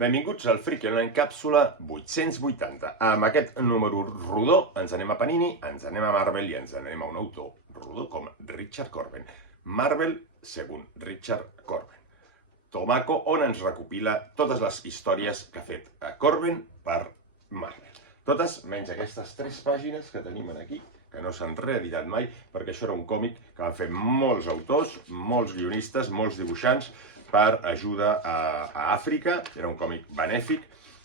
Benvinguts al Friki Online càpsula 880. Amb aquest número rodó ens anem a Panini, ens anem a Marvel i ens anem a un autor rodó com Richard Corben. Marvel, segons Richard Corben. Tomaco, on ens recopila totes les històries que ha fet Corben per Marvel. Totes menys aquestes 3 pàgines que tenim aquí, que no s'han reeditat mai, perquè això era un còmic que van fer molts autors, molts guionistes, molts dibuixants, per ajuda a Àfrica. Era un còmic benèfic,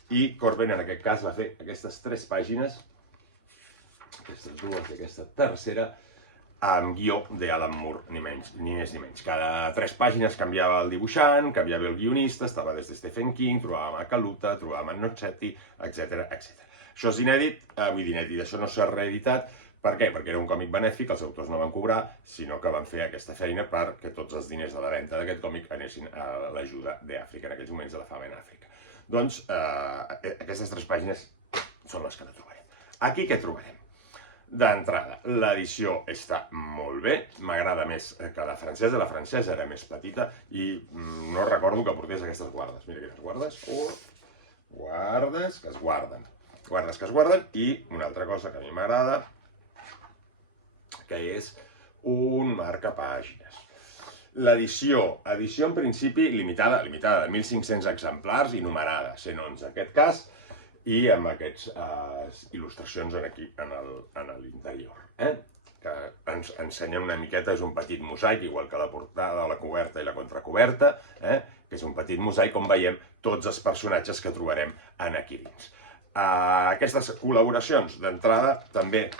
i Corben en aquest cas va fer aquestes 3 pàgines, aquestes dues i aquesta tercera, amb guió d'Alan Moore, ni més ni menys. Cada 3 pàgines canviava el dibuixant, canviava el guionista, estava des de Stephen King, trobàvem a Kaluta, trobàvem a Nocchetti, etc. Això és inèdit, això no s'ha reeditat. Per què? Perquè era un còmic benèfic, els autors no van cobrar, sinó que van fer aquesta feina perquè tots els diners de la venda d'aquest còmic anessin a l'ajuda d'Àfrica, en aquells moments de la fama en Àfrica. Doncs aquestes 3 pàgines són les que no trobarem. Aquí què trobarem? D'entrada, l'edició està molt bé, m'agrada més que la francesa era més petita i no recordo que portés aquestes guardes. Mira aquestes guardes, guardes que es guarden, i una altra cosa que a mi m'agrada, que és un marcapàgines. L'edició en principi limitada, de 1.500 exemplars i numerada, 111 en aquest cas, i amb aquestes il·lustracions aquí en l'interior, que ens ensenyen una miqueta, és un petit mosaic, igual que la portada, la coberta i la contracoberta, que és un petit mosaic on veiem tots els personatges que trobarem aquí dins. Aquestes col·laboracions, d'entrada, també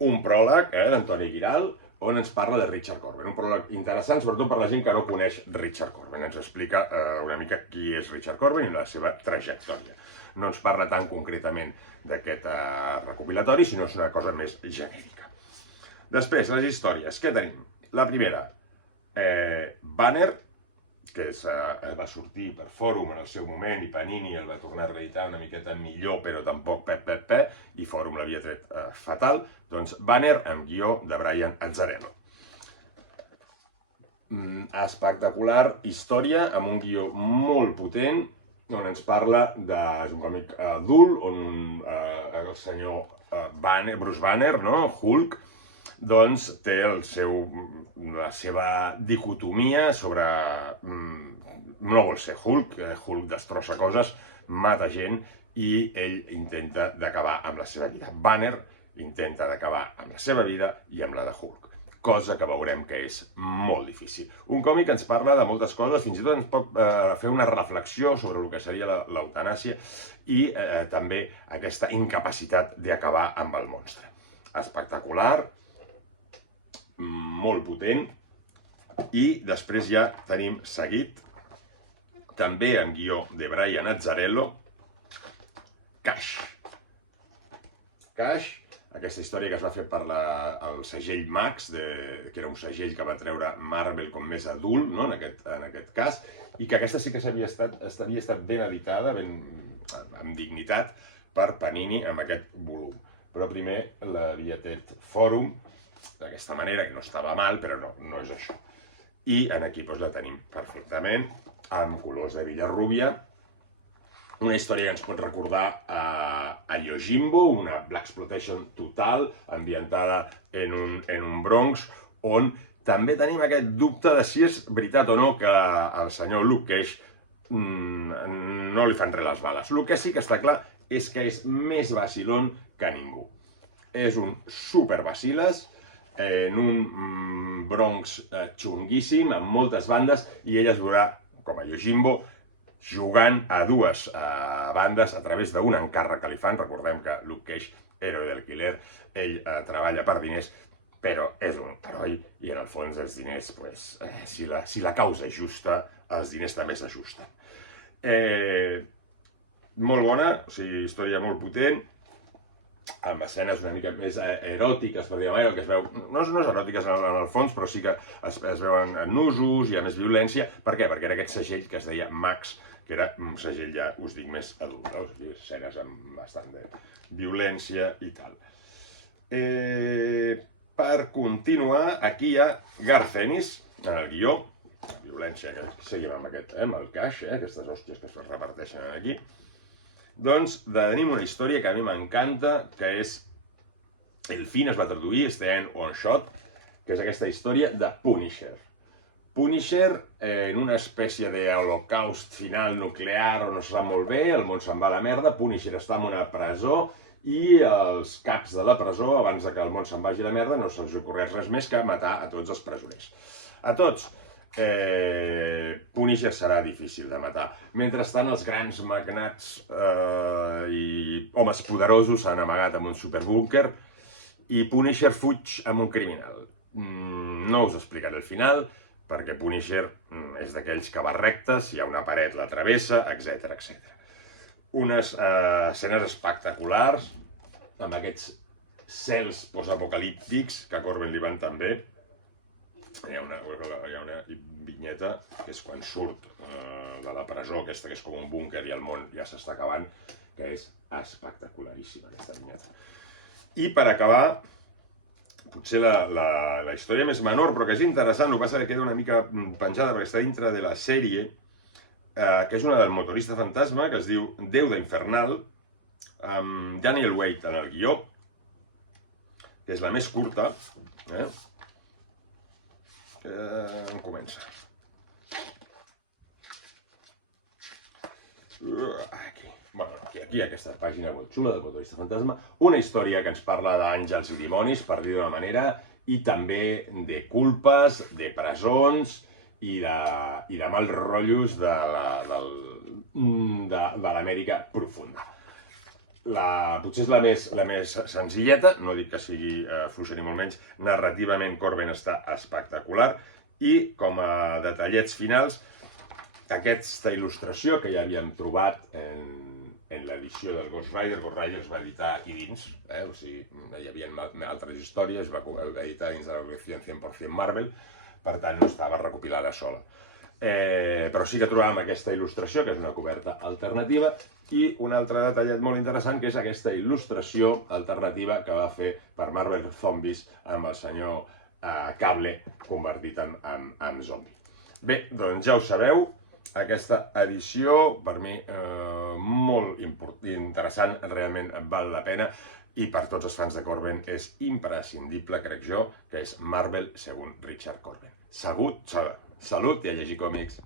un pròleg d'Antoni Giral, on ens parla de Richard Corben. Un pròleg interessant, sobretot per la gent que no coneix Richard Corben. Ens explica una mica qui és Richard Corben i la seva trajectòria. No ens parla tan concretament d'aquest recopilatori, sinó és una cosa més genèrica. Després, les històries. Què tenim? La primera, Banner, que va sortir per Fòrum en el seu moment, i Panini el va tornar a reeditar una miqueta millor, però tampoc i Fòrum l'havia tret fatal. Doncs Banner amb guió de Brian Azzarello. Espectacular història, amb un guió molt potent, on ens parla és un còmic adult, on el senyor Bruce Banner, Hulk, doncs té la seva dicotomia sobre no vol ser Hulk, Hulk destrossa coses, mata gent, i ell intenta d'acabar amb la seva vida. Banner intenta d'acabar amb la seva vida i amb la de Hulk, cosa que veurem que és molt difícil. Un còmic que ens parla de moltes coses, fins i tot ens pot fer una reflexió sobre el que seria l'eutanàsia i també aquesta incapacitat d'acabar amb el monstre. Espectacular, molt potent, i després ja tenim seguit, també amb guió de Brian Azzarello, Cash, aquesta història que es va fer per el segell Max, que era un segell que va treure Marvel com més adult, en aquest cas, i que aquesta sí que havia estat ben editada, amb dignitat, per Panini amb aquest volum. Però primer l'havia tret Fòrum, d'aquesta manera, que no estava mal, però no és això. I aquí la tenim perfectament, amb colors de Villarrubia, una història que ens pot recordar a Yojimbo, una blaxploitation total, ambientada en un Bronx, on també tenim aquest dubte de si és veritat o no que al senyor Luke Cage no li fan res les bales. El que sí que està clar és que és més vacilón que ningú. És un super vaciles, en un Bronx xunguíssim, amb moltes bandes, i ell es veurà, com a Yojimbo, jugant a 2 bandes a través d'un encàrrec que li fan. Recordem que Luke Cage, héroe del killer, ell treballa per diners, però és un heroi, i en el fons els diners, si la causa és justa, els diners també s'ajusten. Molt bona, història molt potent, amb escenes una mica més eròtiques, per dir-ho mai, que es veu, no és eròtiques en el fons, però sí que es veuen nusos, hi ha més violència. Per què? Perquè era aquest segell que es deia Max, que era un segell, ja us dic, més adult, escenes amb bastant de violència i tal. Per continuar, aquí hi ha Garth Ennis, en el guió, la violència, que seguim amb aquest, amb el caix, aquestes hòsties que es reparteixen aquí. Doncs tenim una història que a mi m'encanta, que és El fin es va traduir, en One Shot, que és aquesta història de Punisher. Punisher, en una espècie d'holocaust final nuclear on no se sap molt bé, el món se'n va a la merda, Punisher està en una presó i els caps de la presó, abans que el món se'n vagi a la merda, no se'ls ocorreix res més que matar a tots els presoners. A tots. Punisher serà difícil de matar. Mentrestant, els grans magnats i homes poderosos s'han amagat en un superbúnquer i Punisher fuig amb un criminal. No us explicaré el final, perquè Punisher és d'aquells que va rectes, hi ha una paret, la travessa, etc. Unes escenes espectaculars, amb aquests cels postapocalíptics que a Corben li van tan bé. Hi ha una vinyeta que és quan surt de la presó, aquesta que és com un búnquer i el món ja s'està acabant, que és espectacularíssima aquesta vinyeta. I per acabar, potser la història més menor, però que és interessant, el que passa que queda una mica penjada perquè està dintre de la sèrie, que és una del motorista fantasma, que es diu Deuda Infernal, amb Daniel Wade en el guió, que és la més curta. On comença? Aquí aquesta pàgina molt xula del motorista fantasma, una història que ens parla d'àngels i dimonis, per dir d'una manera, i també de culpes, de presons i de mals rotllos de l'Amèrica profunda. Potser és la més senzilleta, no dic que sigui fluixa ni molt menys, narrativament Corben està espectacular i com a detallets finals, aquesta il·lustració que ja havíem trobat en l'edició del Ghost Rider es va editar aquí dins, o sigui, hi havia altres històries, es va editar dins de la col·lecció 100% Marvel, per tant no estava recopilada sola. Però sí que trobàvem aquesta il·lustració, que és una coberta alternativa, i un altre detallet molt interessant, que és aquesta il·lustració alternativa que va fer per Marvel Zombies amb el senyor Cable convertit en zombi. Bé, doncs ja ho sabeu, aquesta edició, per mi, molt interessant, realment val la pena, i per tots els fans de Corben és imprescindible, crec jo, que és Marvel según Richard Corben. Salut i a llegir còmics!